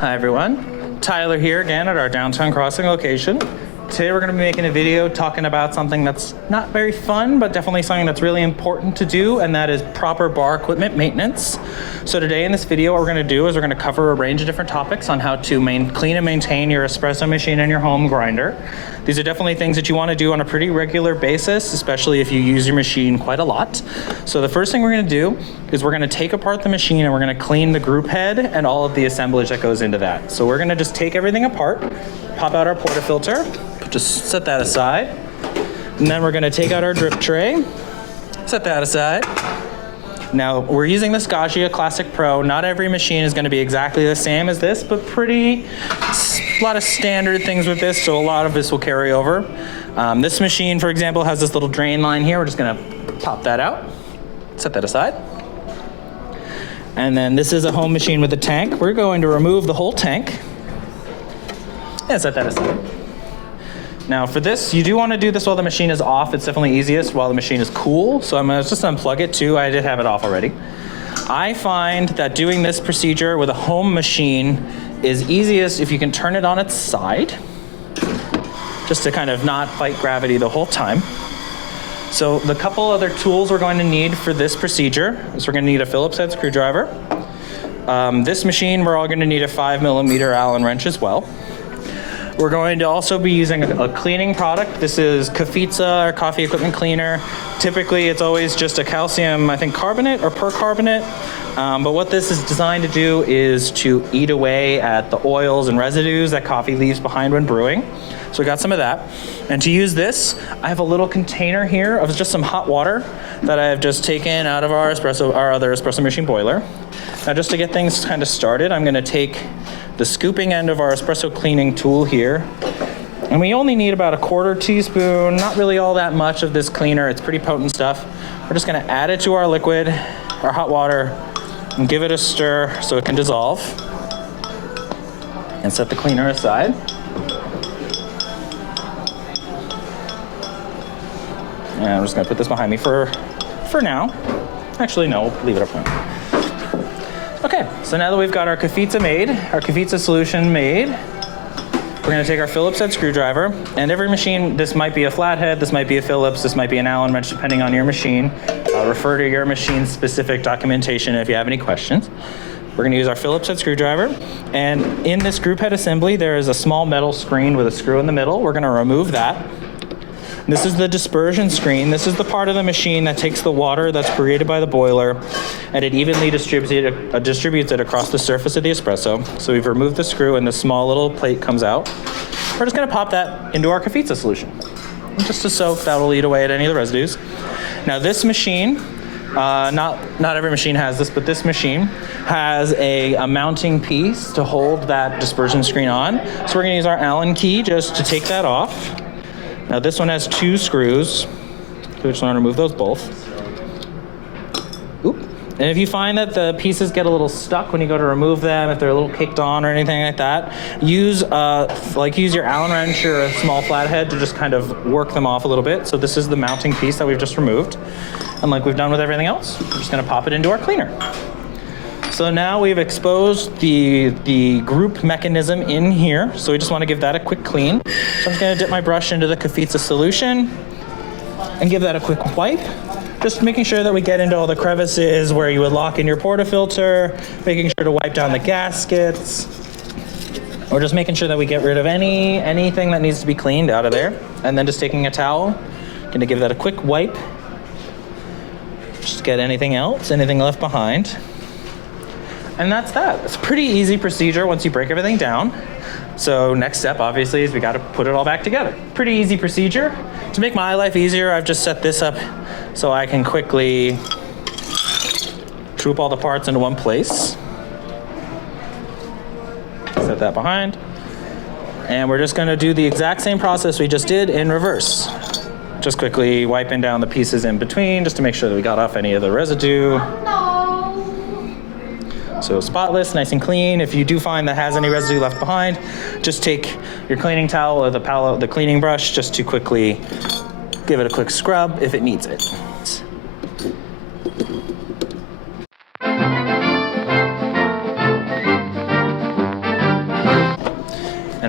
Hi everyone, Tyler here again at our downtown crossing location. Today we're going to be making a video talking about something that's not very fun, but definitely something that's really important to do, and that is proper bar equipment maintenance. So today in this video what we're going to do is we're going to cover a range of different topics on how to clean and maintain your espresso machine and your home grinder. These are definitely things that you want to do on a pretty regular basis, especially if you use your machine quite a lot. So the first thing we're going to do is we're going to take apart the machine and we're going to clean the group head and all of the assemblage that goes into that. So we're going to just take everything apart, pop out our portafilter, just set that aside. And then we're going to take out our drip tray, set that aside. Now we're using the Scaggia Classic Pro. Not every machine is going to be exactly the same as this, but a lot of standard things with this, so a lot of this will carry over. This machine, for example, has this little drain line here. We're just going to pop that out, set that aside. And then this is a home machine with a tank. We're going to remove the whole tank and set that aside. Now for this, you do want to do this while the machine is off. It's definitely easiest while the machine is cool. So I'm going to just unplug it too. I did have it off already. I find that doing this procedure with a home machine is easiest if you can turn it on its side, just to kind of not fight gravity the whole time. So the couple other tools we're going to need for this procedure is we're going to need a Phillips head screwdriver. This machine, we're all going to need a 5mm Allen wrench as well. We're going to also be using a cleaning product. This is Cafiza, our coffee equipment cleaner. Typically, it's always just a calcium, I think, carbonate or percarbonate. But what this is designed to do is to eat away at the oils and residues that coffee leaves behind when brewing. So we got some of that. And to use this, I have a little container here of just some hot water that I have just taken out of our other espresso machine boiler. Now, just to get things kind of started, I'm going to take the scooping end of our espresso cleaning tool here. And we only need about a 1/4 teaspoon, not really all that much of this cleaner. It's pretty potent stuff. We're just going to add it to our liquid, our hot water, and give it a stir so it can dissolve. And set the cleaner aside. And I'm just going to put this behind me for now. Actually, no, we'll leave it up front. Okay, so now that we've got our Cafiza solution made, we're going to take our Phillips head screwdriver, and every machine, this might be a flathead, this might be a Phillips, this might be an Allen wrench, depending on your machine. Refer to your machine's specific documentation if you have any questions. We're going to use our Phillips head screwdriver, and in this group head assembly, there is a small metal screen with a screw in the middle. We're going to remove that. This is the dispersion screen. This is the part of the machine that takes the water that's created by the boiler and it evenly distributes it across the surface of the espresso. So we've removed the screw and this small little plate comes out. We're just gonna pop that into our Cafiza solution. Just to soak, that will eat away at any of the residues. Now this machine, not every machine has this, but this machine has a mounting piece to hold that dispersion screen on. So we're gonna use our Allen key just to take that off. Now this one has 2 screws, so we just want to remove those both. Oop. And if you find that the pieces get a little stuck when you go to remove them, if they're a little caked on or anything like that, use your Allen wrench or a small flathead to just kind of work them off a little bit. So this is the mounting piece that we've just removed. And like we've done with everything else, we're just going to pop it into our cleaner. So now we've exposed the group mechanism in here. So we just want to give that a quick clean. So I'm just going to dip my brush into the Cafiza solution and give that a quick wipe. Just making sure that we get into all the crevices where you would lock in your portafilter, making sure to wipe down the gaskets. We're just making sure that we get rid of anything that needs to be cleaned out of there. And then just taking a towel, going to give that a quick wipe. Just get anything left behind. And that's that. It's a pretty easy procedure once you break everything down. So next step, obviously, is we got to put it all back together. Pretty easy procedure. To make my life easier, I've just set this up so I can quickly troop all the parts into one place. Set that behind. And we're just going to do the exact same process we just did in reverse. Just quickly wiping down the pieces in between just to make sure that we got off any of the residue. So spotless, nice and clean. If you do find that has any residue left behind, just take your cleaning towel or the cleaning brush just to quickly give it a quick scrub if it needs it.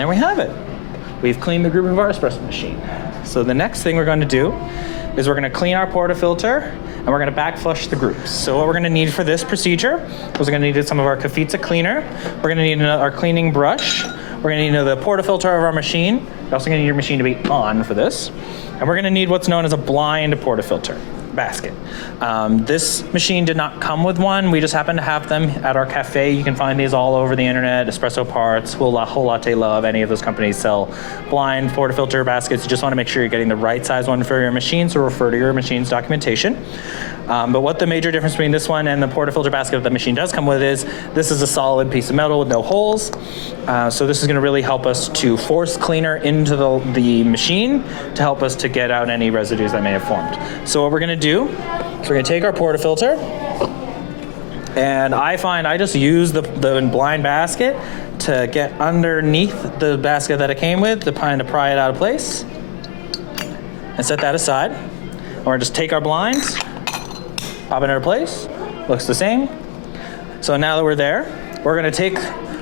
there we have it. We've cleaned the group of our espresso machine. So the next thing we're going to do is we're going to clean our portafilter and we're going to back flush the groups. So what we're going to need for this procedure is we're going to need some of our Cafiza cleaner. We're going to need our cleaning brush. We're going to need the portafilter of our machine. You're also going to need your machine to be on for this. And we're going to need what's known as a blind portafilter basket. This machine did not come with one. We just happen to have them at our cafe. You can find these all over the internet. Espresso Parts, Whole Latte Love, any of those companies sell blind portafilter baskets. You just want to make sure you're getting the right size one for your machine, so refer to your machine's documentation. But what the major difference between this one and the portafilter basket that the machine does come with is this is a solid piece of metal with no holes. So this is going to really help us to force cleaner into the machine to help us to get out any residues that may have formed. So what we're going to do is we're going to take our portafilter, and I find I just use the blind basket to get underneath the basket that it came with to kind of pry it out of place and set that aside. And we're just take our blinds, pop it into place, looks the same. So now that we're there, we're gonna take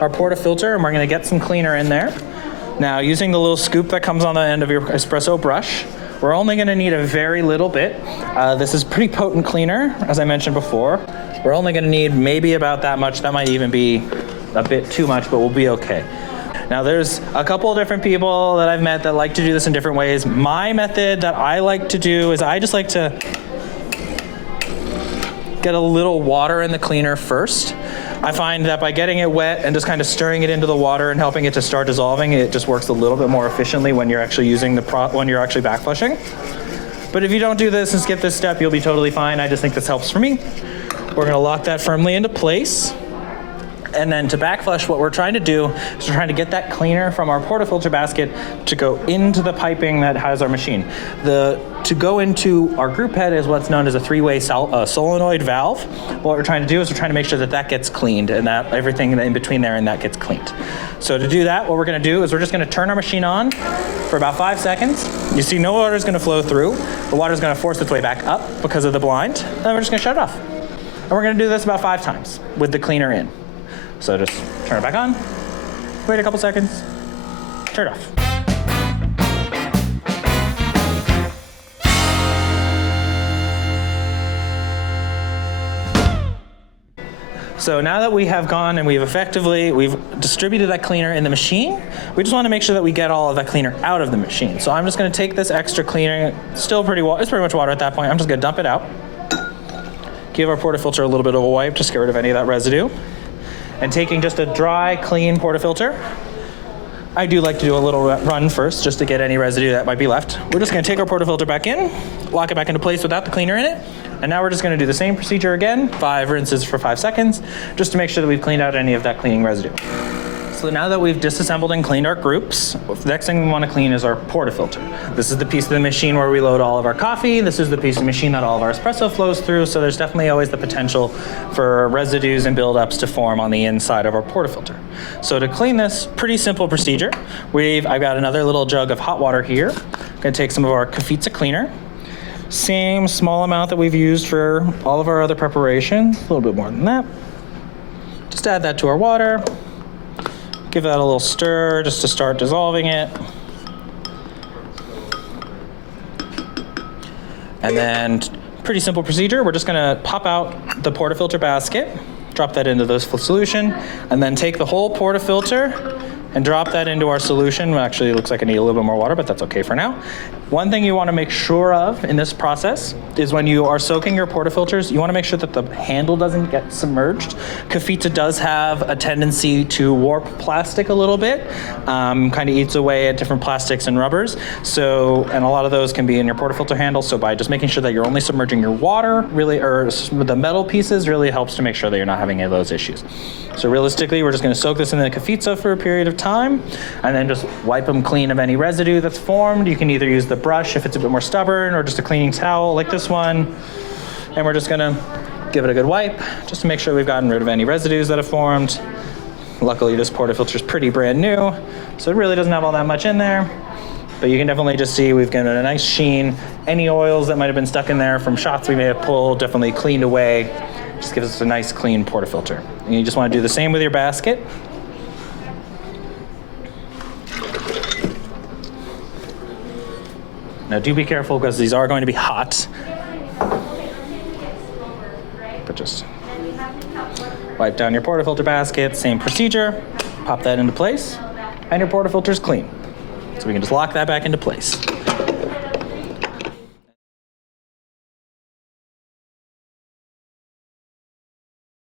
our portafilter and we're gonna get some cleaner in there. Now using the little scoop that comes on the end of your espresso brush, we're only gonna need a very little bit. This is pretty potent cleaner, as I mentioned before. We're only gonna need maybe about that much. That might even be a bit too much, but we'll be okay. Now there's a couple of different people that I've met that like to do this in different ways. My method that I like to do is I just like to get a little water in the cleaner first. I find that by getting it wet and just kind of stirring it into the water and helping it to start dissolving, it just works a little bit more efficiently when you're actually using when you're actually back flushing. But if you don't do this and skip this step, you'll be totally fine. I just think this helps for me. We're gonna lock that firmly into place. And then to back flush, what we're trying to do is we're trying to get that cleaner from our portafilter basket to go into the piping that has our machine. To go into our group head is what's known as a three-way solenoid valve. What we're trying to do is we're trying to make sure that that gets cleaned and that everything in between there and that gets cleaned. So to do that, what we're gonna do is we're just gonna turn our machine on for about 5 seconds. You see no water is gonna flow through. The water is gonna force its way back up because of the blind. Then we're just gonna shut it off. And we're gonna do this about 5 times with the cleaner in. So just turn it back on, wait a couple seconds, turn it off. So now that we have gone and we've distributed that cleaner in the machine, we just want to make sure that we get all of that cleaner out of the machine. So I'm just going to take this extra cleaner, it's pretty much water at that point. I'm just going to dump it out. Give our portafilter a little bit of a wipe, just get rid of any of that residue. And taking just a dry, clean portafilter, I do like to do a little run first just to get any residue that might be left. We're just gonna take our portafilter back in, lock it back into place without the cleaner in it, and now we're just gonna do the same procedure again, 5 rinses for 5 seconds, just to make sure that we've cleaned out any of that cleaning residue. So now that we've disassembled and cleaned our groups, the next thing we want to clean is our portafilter. This is the piece of the machine where we load all of our coffee. This is the piece of the machine that all of our espresso flows through. So there's definitely always the potential for residues and buildups to form on the inside of our portafilter. So to clean this, pretty simple procedure. I've got another little jug of hot water here. I'm going to take some of our Cafiza cleaner. Same small amount that we've used for all of our other preparations. A little bit more than that. Just add that to our water. Give that a little stir just to start dissolving it. And then, pretty simple procedure. We're just gonna pop out the portafilter basket, drop that into the solution, and then take the whole portafilter and drop that into our solution. Well, actually, it looks like I need a little bit more water, but that's okay for now. One thing you want to make sure of in this process is when you are soaking your portafilters, you want to make sure that the handle doesn't get submerged. Cafiza does have a tendency to warp plastic a little bit, kind of eats away at different plastics and rubbers. So, and a lot of those can be in your portafilter handle. So by just making sure that you're only submerging your water, really, or the metal pieces, really helps to make sure that you're not having any of those issues. So realistically, we're just going to soak this in the Cafiza for a period of time, and then just wipe them clean of any residue that's formed. You can either use the brush if it's a bit more stubborn, or just a cleaning towel like this one. And we're just going to give it a good wipe, just to make sure we've gotten rid of any residues that have formed. Luckily, this portafilter is pretty brand new, so it really doesn't have all that much in there. But you can definitely just see we've given it a nice sheen. Any oils that might have been stuck in there from shots we may have pulled, definitely cleaned away. Just gives us a nice clean portafilter. And you just want to do the same with your basket. Now do be careful because these are going to be hot. But just wipe down your portafilter basket, same procedure, pop that into place, and your portafilter's clean. So we can just lock that back into place.